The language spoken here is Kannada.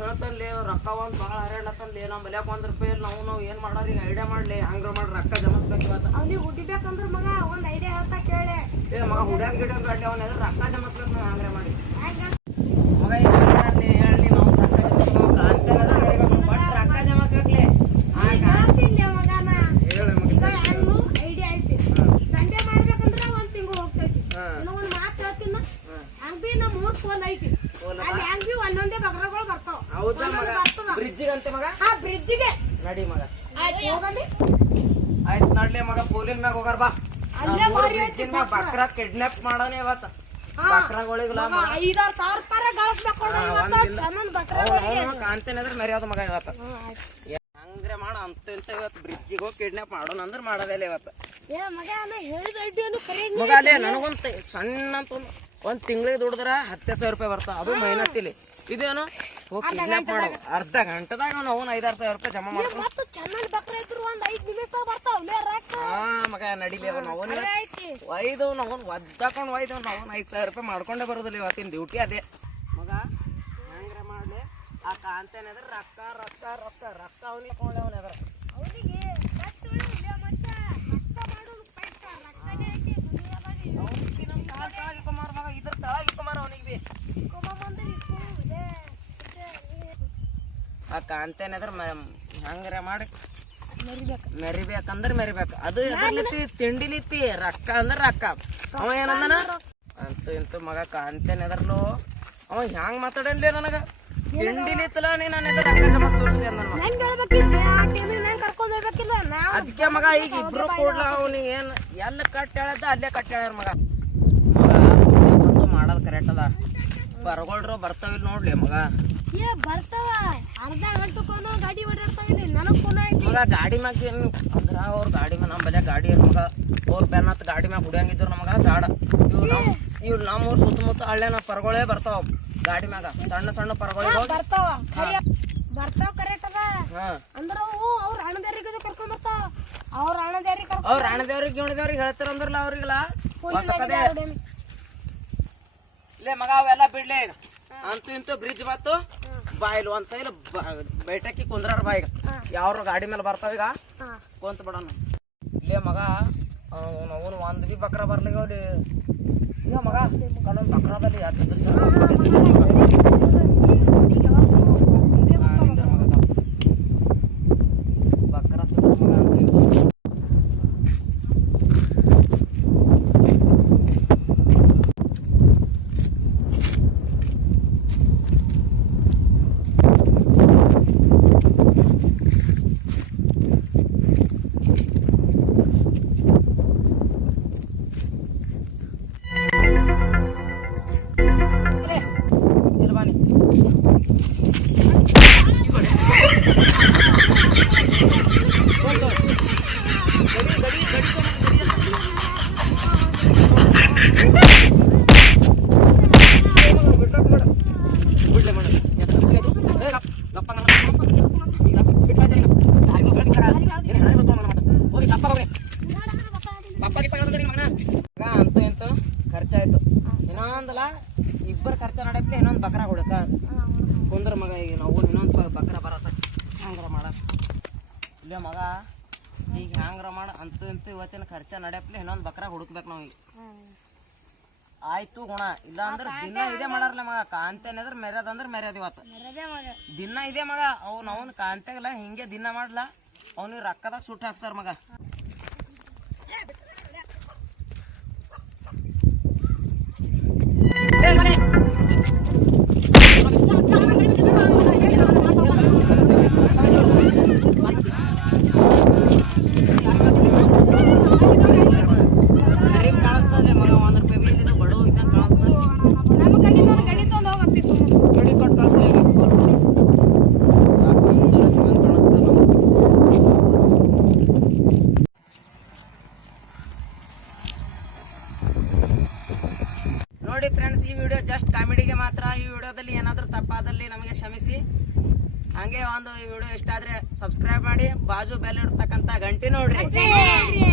ಹೇಳ್ತಲ್ಲಿ ರೊಕ್ಕ ಒಂದ್ ಬಾಳ ಹರಡ್ಲತ್ತಲ್ಲಿ ನಮ್ ಬಲ್ಯಾಕ ₹1 ನಾವು ಏನ್ ಮಾಡಾರ ಈಗ ಐಡಿಯಾ ಮಾಡ್ಲಿ ಹಂಗ್ರ ಮಾಡಿ ರೊಕ್ಕ ಜಮಸ್ಬೇಕು ಇವತ್ತ ಅವ್ನಿಗೆ ಹುಡಿಬೇಕಂದ್ರ ಮಗ ಒಂದ್ ಐಡಿಯಾ ಹೇಳ್ತಾ ಕೇಳಿ ಮಗ ಹುಡ್ಯಾಗ ಗಿಡ ಅಡ್ಲಿ ಅವ್ನ ರೊಕ್ಕ ಜಮಸ್ಬೇಕು ನಾವು ಹಂಗ್ರೆ ಮಾಡಿ ಮಗ ಹೇಳಿ ನಾವು ರೊಕ್ಕ ಜಮಸ್ಬೇಕ್ಲಿ ಐಡಿಯಾ ಐತಿ ದಂಡೆ ಮಾಡ್ಬೇಕಂದ್ರ 1 ತಿಂಗಳು ಹೋಗ್ತೈತಿ ಒಂದ್ ಮಾತು ಹೇಳ್ತೀನ ಹಂಗ್ ಬಿ ನಮ್ ಊರ್ ಫೋನ್ ಐತಿ ಹಂಗ್ ಬಿ ಒಂದೊಂದೇ ಬಗ್ರಗಳು ಬರ್ತಾವ. ಹೌದಾ ಮಗ ಬ್ರಿಡ್ಜಿಗಂತೆ ಮಗ ಬ್ರಿಡ್ಜಿಗೆ ನಡಿ ಮಗ ಆಯ್ತು ಹೋಗಂಡಿ ಆಯ್ತು ನಡ್ಲಿ ಮಗ ಪೋಲಿನ ಮ್ಯಾಗ ಹೋಗಾರ ಬಾ ಅಲ್ಲೇ ಬ್ರಿಡ್ಜಿನ ಮ್ಯಾಗ ಬಕ್ರ ಕಿಡ್ನಾಪ್ ಮಾಡೋಣ ಇವತ್ತ ಬಕ್ರಗಳಿಗಲ್ಲ ₹5,000 ಗಳಿಸ್ಬೇಕು ಕಾಂತೇನಂದ್ರ ಮರ್ಯಾದ ಮಗ ಇವತ್ತ ಹಂಗ್ರೆ ಮಾಡ ಅಂತ ಇಂತ ಇವತ್ತು ಬ್ರಿಡ್ಜಿಗೆ ಹೋಗಿ ಕಿಡ್ನಾಪ್ ಮಾಡೋಣ ಅಂದ್ರ ಮಾಡೋದಿಲ್ಲ ಇವತ್ತ ಮಗ ಅಲ್ಲೇ ನನಗೊಂದ್ ಸಣ್ಣ ಅಂತ ಒಂದ್ ತಿಂಗಳಿಗೆ ದುಡಿದ್ರ ₹10,000 ಬರ್ತಾವ ಅದು ಮೈನತ್ತಿಲಿ ಇದೇನು ಹೋಗಿ ಕಿಡ್ನಾಪ್ ಮಾಡೋ ಅರ್ಧ ಗಂಟೆದಾಗ ನಾವು ₹5,000 ಜಮಾ ಮಾಡ್ಕೊಂಡು ಮಗ ನಡಿಲಿ ನಾವು ಒಯ್ದು ನಾವು ಒದ್ದಾಕೊಂಡು ಒಯ್ದು ನಾವು ₹5,000 ಮಾಡ್ಕೊಂಡೇ ಬರೋದಿಲ್ಲ ಇವತ್ತಿನ ಡ್ಯೂಟಿ ಅದೇ ಮಗ ಹೆಂಗ್ರೆ ಮಾಡ್ಲಿ ಆ ಕಾಂತೇನದ್ರ ರೊಕ್ಕ ರೊಕ್ಕ ರೊಕ್ಕ ರೊಕ್ಕ ಅವನಿಗೆ ಕೊಂಡವನದ್ರ ತಳಗಿಕೊಂಬಾರ ಮಗ ಇದ್ರ ತಳಗಿಕೊಂಬಾರ ಅವನಿಗೆ ಬಿ ಆ ಕಾಂತೇನದ್ರ ಹಂಗ್ರೆ ಮಾಡಿ ಮೆರಿಬೇಕಂದ್ರ ಮೆರಿಬೇಕು ಅದು ಎದರ್ಲಿತ್ತಿ ತಿಂಡಿಲಿತ್ತಿ ರೊಕ್ಕ ಅಂದ್ರ ರೊಕ್ಕ ಅವ ಏನಂದನ ಅಂತೂ ಇಂತೂ ಮಗ ಕಾಂತೇನದ್ರಲು ಅವ ಹ್ಯಾಂಗ ಮಾತಾಡಲಿ ನನಗ ತಿಂಡಿಲಿತ್ತಲ್ಲ ನೀ ನನ್ನ ರೊಕ್ಕ ಜಮಸ್ ತೋರಿಸಿ ಅಂದ ಅದಕ್ಕೆ ಮಗ ಈಗ ಇಬ್ರು ಕೂಡ್ಲ ಅವನಿಗೆ ಏನ್ ಎಲ್ಲ ಕಟ್ ಹೇಳ್ದ ಅಲ್ಲೇ ಕಟ್ ಹೇಳ್ಯಾರ ಮಗ ಮಗ ಮಾಡೋದ್ ಕರೆಕ್ಟ್ ಅದ ಬರಗೊಳ್ರು ಬರ್ತಾವಿಲ್ ನೋಡ್ಲಿ ಮಗ ಬರ್ತಾವ ಅರ್ಧ ಗಂಟೆಕೋನ ಗಾಡಿ ಓಡಾಡ್ತಾವಿಲ್ಲ ನನಗ್ ಮಗ ಗಾಡಿ ಮ್ಯಾಗ ಅಂದ್ರ ಅವ್ರ ಗಾಡಿ ಮ್ಯಾಗ ನಮ್ ಬಲ್ಯ ಗಾಡಿ ಇರ್ ಮಗ ಅವ್ರ ಬೆನ್ನತ್ ಗಾಡಿ ಮ್ಯಾಗ ಹುಡಿಯಂಗಿದ್ರು ನಮಗ ಬೇಡ ಇವ್ ನಮ್ಮೂರ್ ಸುತ್ತಮುತ್ತ ಹಳ್ಳಿನ ಪರಗೊಳೆ ಬರ್ತಾವ ಗಾಡಿ ಮ್ಯಾಗ ಸಣ್ಣ ಸಣ್ಣ ಪರಗೊಳೆ ಬರ್ತಾವ ಕರೆಕ್ಟ್ ಅದ ಅಂದ್ರ ಅವ್ರ ಅಣ್ಣದೇರಿಗೆ ಕರ್ಕೊಂಡ್ ಬರ್ತಾವ ಅವ್ರ ಅಣ್ಣದೇವ್ರಿಗೆ ಗಿಣದೇವ್ರಿಗೆ ಹೇಳ್ತಾರ ಅಂದ್ರಲ್ಲ ಅವ್ರಿಗಲ್ಲ ಹೊಸಕದೆ ಇಲ್ಲೇ ಮಗ ಅವೆಲ್ಲ ಬಿಡ್ಲಿ ಈಗ ಅಂತೂ ಇಂತೂ ಬ್ರಿಡ್ಜ್ ಬತ್ತು ಬಾಯಿಲ್ ಅಂತ ಇಲ್ಲ ಬೈಟಕ್ಕಿ ಕುಂದ್ರಾರ ಬಾಯಿಗ ಯಾವ್ರ ಗಾಡಿ ಮೇಲೆ ಬರ್ತಾವ ಈಗ ಕುಂತ ಬಿಡೋಣ ಇಲ್ಲೇ ಮಗ ಅವನು ಒಂದ್ ಬಿ ಬಕ್ರ ಬರ್ಲಿಗ ಅವ್ಲಿ ಈಗ ಮಗ ಕಲ್ಲೊಂದು ಬಕ್ರದಲ್ಲಿ ಬಕ್ರ ಸಿಕ್ಕ ಮಗ ಅಂತ ಅಂತೂ ಇಂತೂ ಖರ್ಚಾಯ್ತು ಇನ್ನೊಂದಲ್ಲ ಇಬ್ಬರು ಖರ್ಚ ನಡಕ್ಕೆ ಇನ್ನೊಂದು ಬಕ್ರ ಹುಡಕ ಕುಂದ್ರ ಮಗ ಈಗ ನಾವು ಇನ್ನೊಂದು ಬಕ್ರ ಬರತ್ತ ಹ್ಯಾಂಗ್ರ ಮಾಡ ಇಲ್ಲೇ ಮಗ ಈಗ ಹ್ಯಾಂಗ್ರ ಮಾಡ ಅಂತೂ ಇಂತೂ ಇವತ್ತಿನ ಖರ್ಚ ನಡ್ಯಪ್ಲೆ ಇನ್ನೊಂದು ಬಕ್ರ ಹುಡುಕ್ಬೇಕು ನಾವು ಈಗ ಆಯ್ತು ಗುಣ ಇಲ್ಲ ಅಂದ್ರೆ ದಿನ ಇದೇ ಮಾಡಾರಲ್ಲ ಮಗ ಕಾಂತೇನಂದ್ರ ಮೆರ್ಯದಂದ್ರ ಮೆರ್ಯದ ಇವತ್ತು ದಿನ ಇದೆ ಮಗ ಅವ್ನು ಕಾಂತೆಗಲ್ಲ ಹಿಂಗೆ ದಿನ ಮಾಡ್ಲ ಅವ್ನಿಗೆ ರೊಕ್ಕದಾಗ ಸುಟ್ಟು ಹಾಕ್ಸಾರ ಮಗ ನೋಡಿ ಫ್ರೆಂಡ್ಸ್, ಈ ವಿಡಿಯೋ ಜಸ್ಟ್ ಕಾಮಿಡಿಗೆ ಮಾತ್ರ. ಈ ವಿಡಿಯೋದಲ್ಲಿ ಏನಾದರೂ ತಪ್ಪಾದಲ್ಲಿ ನಮಗೆ ಕ್ಷಮಿಸಿ. ಹಂಗೆ ಒಂದು ವಿಡಿಯೋ ಇಷ್ಟ ಆದ್ರೆ ಸಬ್ಸ್ಕ್ರೈಬ್ ಮಾಡಿ, ಬಾಜು ಬೆಲ್ ಇರ್ತಕ್ಕಂತ ಗಂಟೆ ನೋಡ್ರಿ. ನೋಡ್ರಿ.